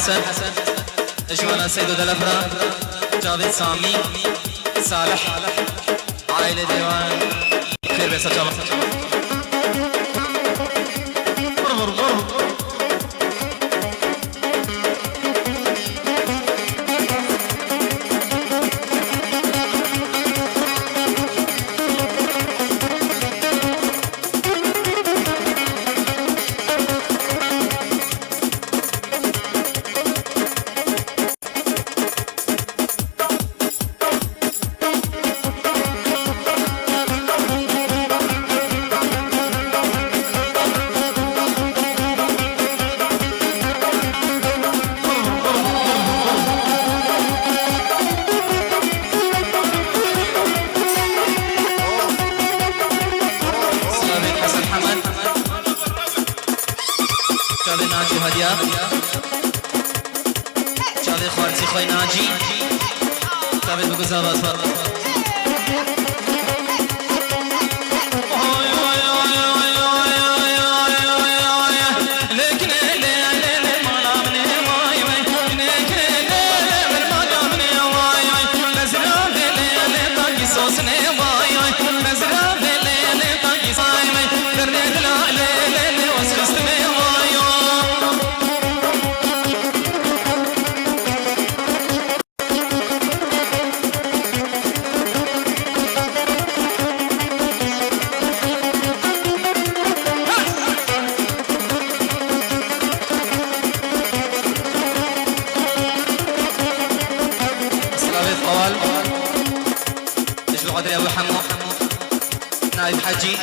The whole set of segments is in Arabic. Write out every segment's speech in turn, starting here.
حسن اجمالا سيدو دلفرا جاوید سامی صالح عائله ديوان خير بس جماعه جاوید خوارزی خوی ناجی جاوید بگو زباد فرد قدر ابو حمو نائب حجي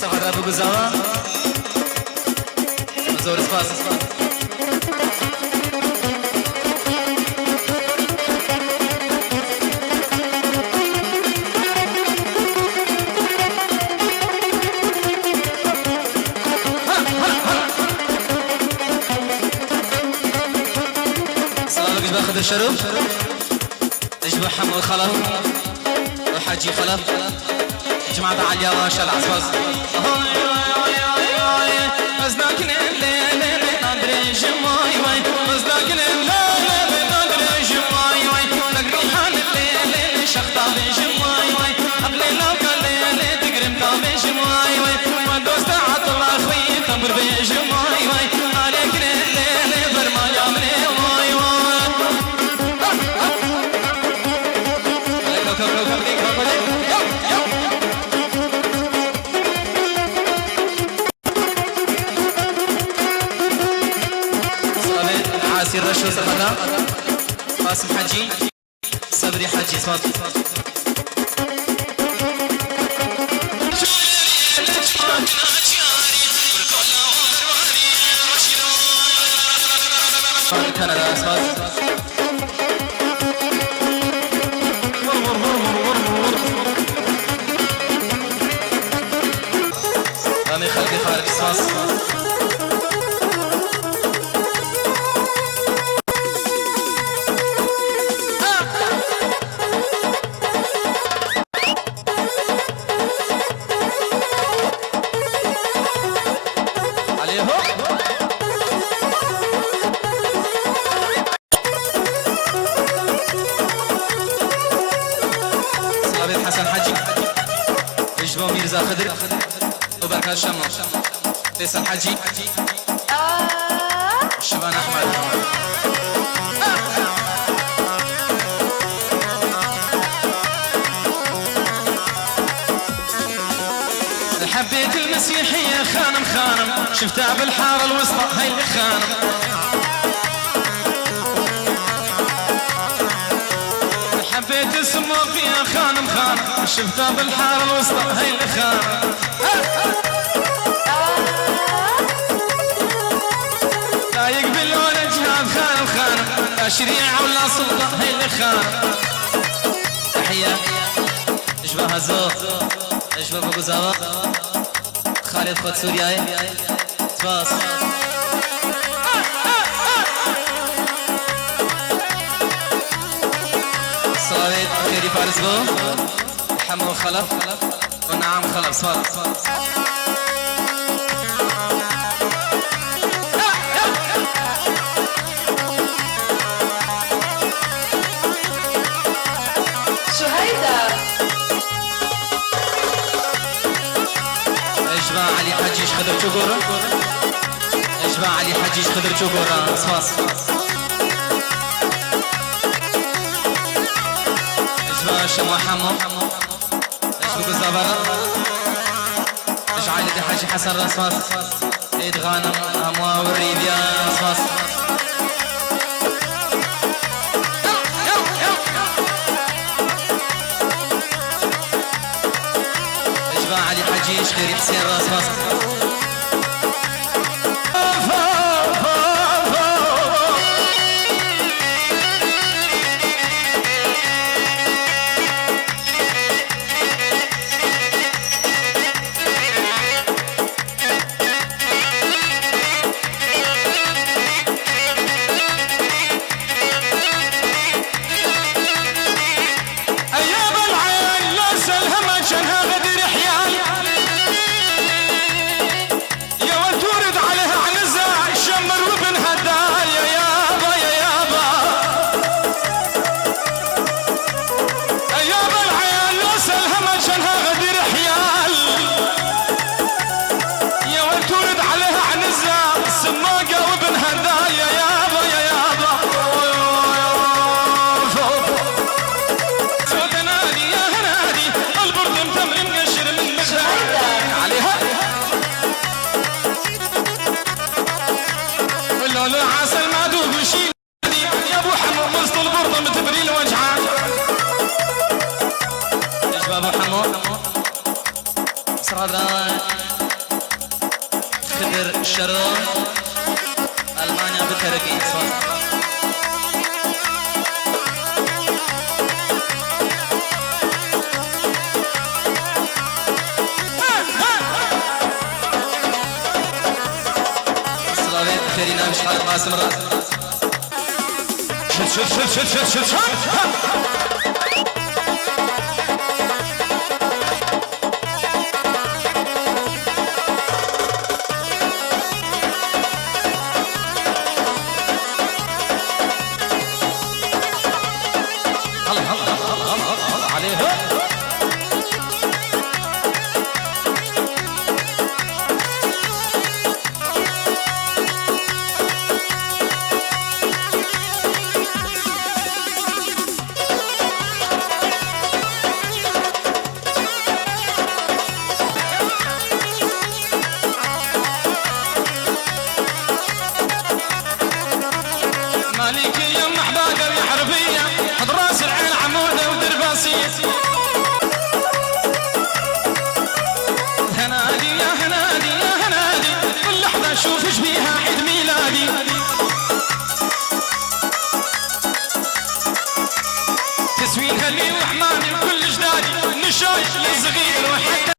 صغر ابو قزاوه زور سباس صلاة باخذ الشرف اجبو حمو خلف حجي خلف جماعة عليا واشا العصفاز مزداك الليل نادري جماي واي مزداك الليل نادري جماي واي تقري حال الليل شخطا بجماي واي قبل لوك الليل تقرم طابي جماي واي ودوست عطل اخوي تمر بجماي واي عليك الليل برما يامني واي واي عاسي الرشوة سفرة قاسم حجي صبري حجي صوت كندا صوت رامي خلقي خارج الصاص حسن حجي اجبو ميرزا خضر وبركات شمو فيصل حجي شبان احمد حبيت المسيحية خانم خانم شفتها بالحارة الوسطى هاي اللي خانم حبيت السموك فيها خانم خانم شفتها بالحارة الوسطى هاي اللي خانم لا يقبل ولا جهاد خانم خانم لا شريعة ولا سلطة هاي اللي خانم تحية اشبه الزوق اشبه ابو قزاوة خالد خود سورياي تباص صلاة سيدي فارس بو حمو خلف ونعم خلف صار شهيدة اجمع علي حجيش خضر شكورا اجمع علي حجيش خضر شكورا صفاص اجمع شمع حمو اجمع الزبرة اجعل دي حاجي حسن رصفاص عيد غانم اموا والريبيا صفاص اجمع علي حجيش خيري حسين رصفاص العسل ما دوب يشيل يا ابو حمو وسط البرطه متبري الوجعان ايش بابو حمو صرادان خضر الشرون المانيا بالتركي خيرينا مش حال قاسم راس شت الله عليها مالك يا محباقة يا حربية حض راس العين عمودة ودرباسية هنادي يا هنادي يا هنادي كل لحظة اشوفش بيها عيد ميلادي تسويها لي وحمامي وكل جدادي نشايش لي صغير وحتى